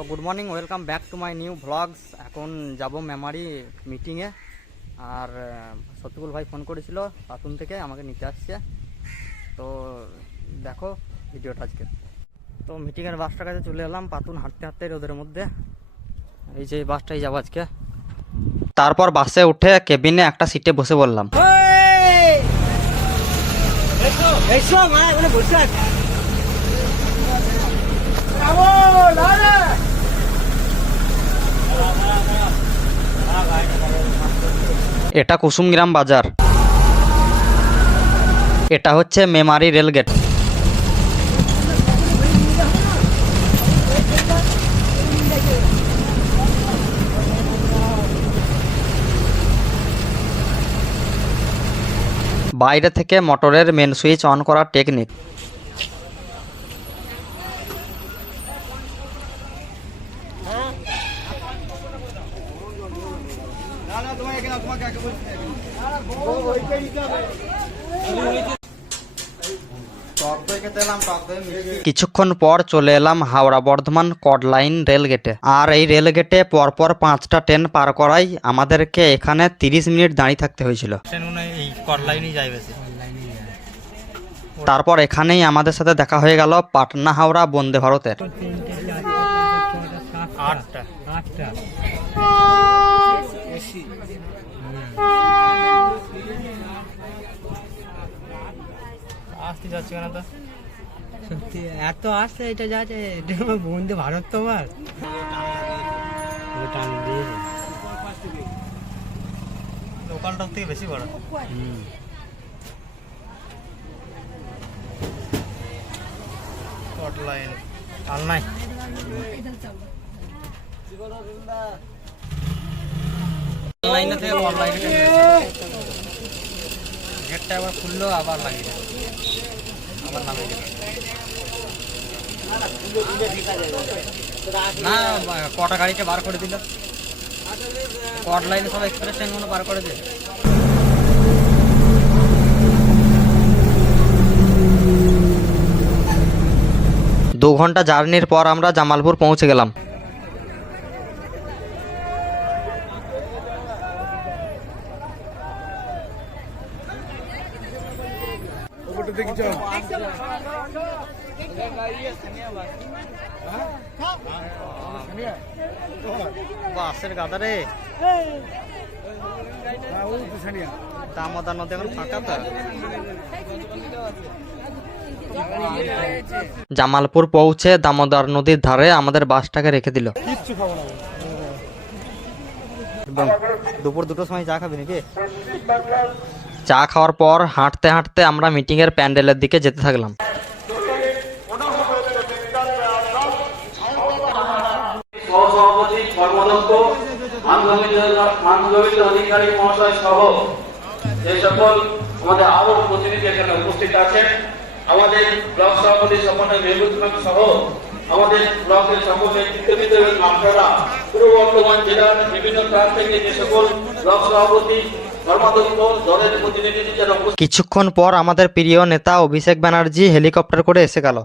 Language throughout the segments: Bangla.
তো good morning welcome back to my new vlogs এখন যাব মেমারি মিটিংয়ে আর শত্রুল ভাই ফোন করেছিল পাতুন থেকে আমাকে নিতে আসছে। তো দেখো ভিডিওটা আজকে। তো মিটিংয়ের বাসটার কাছে চলে এলাম পাতুন হাঁটতে হাঁটতে রোদের মধ্যে। এই যে বাসটাই যাব আজকে। তারপর বাসে উঠে কেবিনে একটা সিটে বসে বললাম এটা কুসুমগ্রাম বাজার। এটা হচ্ছে মেমারি রেলগেট। বাইরে থেকে মোটরের মেন সুইচ অন করার টেকনিক কিছুক্ষণ পর চলে এলাম হাওড়া বর্ধমান কড লাইন রেলগেটে। আর এই রেলগেটে পরপর পাঁচটা ট্রেন পার করাই আমাদেরকে এখানে তিরিশ মিনিট দাঁড়িয়ে থাকতে হয়েছিল। তারপর এখানেই আমাদের সাথে দেখা হয়ে গেল পাটনা হাওড়া বন্দে ভারতের। আটটা। আটটা আসতে যাচ্ছে কেন তো? সত্যি এত আসছে এটা যাচ্ছে এটা আমার বন্ধু ভারত তোমার। টান লোকালটার থেকে বেশি বড়। কট লাইন আর নাই থেকে কড লাইনে গেটটা আবার খুললো, আবার লাগিয়ে আবার নামে না, কটা গাড়িকে বার করে দিল। কট সব এক্সপ্রেস ট্রেনগুলো বার করে দিল দু ঘণ্টা জার্নির পর আমরা জামালপুর পৌঁছে গেলাম। বাসের গাদা রে। দামোদর নদী এখন ফাঁকা তো। জামালপুর পৌঁছে দামোদর নদীর ধারে আমাদের বাসটাকে রেখে দিল। দুপুর দুটোর সময় চা খাবি নাকি? চা খাওয়ার পর হাঁটতে হাঁটতে আমরা মিটিং এর প্যান্ডেলের দিকে যেতে থাকলাম যে সকল আমাদের উপস্থিত আমাদের ব্লক সভাপতি সহ আমাদের ব্লকের সকল পূর্ব বর্ধমান জেলার বিভিন্ন প্রান্ত থেকে যে সকল ব্লক সভাপতি কিছুক্ষণ পর আমাদের প্রিয় নেতা অভিষেক ব্যানার্জি হেলিকপ্টার করে এসে গেল।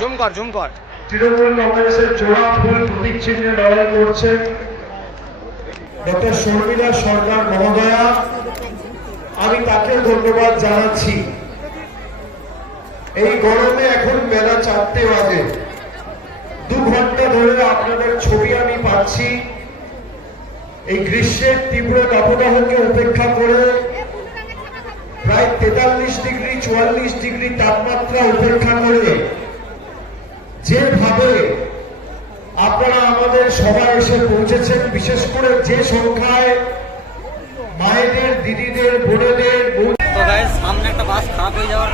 জুম কর জুম কর। তৃণমূল কংগ্রেসের জোড়া ফুল প্রতীক চিহ্নে লড়াই ডক্টর শর্মিলা সরকার মহোদয়া, আমি তাকে ধন্যবাদ জানাচ্ছি। এই গরমে এখন বেলা চারটে বাজে। দু ঘণ্টা ধরে আপনাদের ছবি আমি পাচ্ছি। এই গ্রীষ্মের তীব্র দাবদাহকে উপেক্ষা করে প্রায় তেতাল্লিশ ডিগ্রি, চুয়াল্লিশ ডিগ্রি তাপমাত্রা উপেক্ষা করে যেভাবে আপনারা আমাদের সবাই এসে পৌঁছেছেন, বিশেষ করে যে সংখ্যায় মায়েদের, দিদিদের, বোনেদের সামনে একটা বাস খারাপ হয়ে যাওয়ার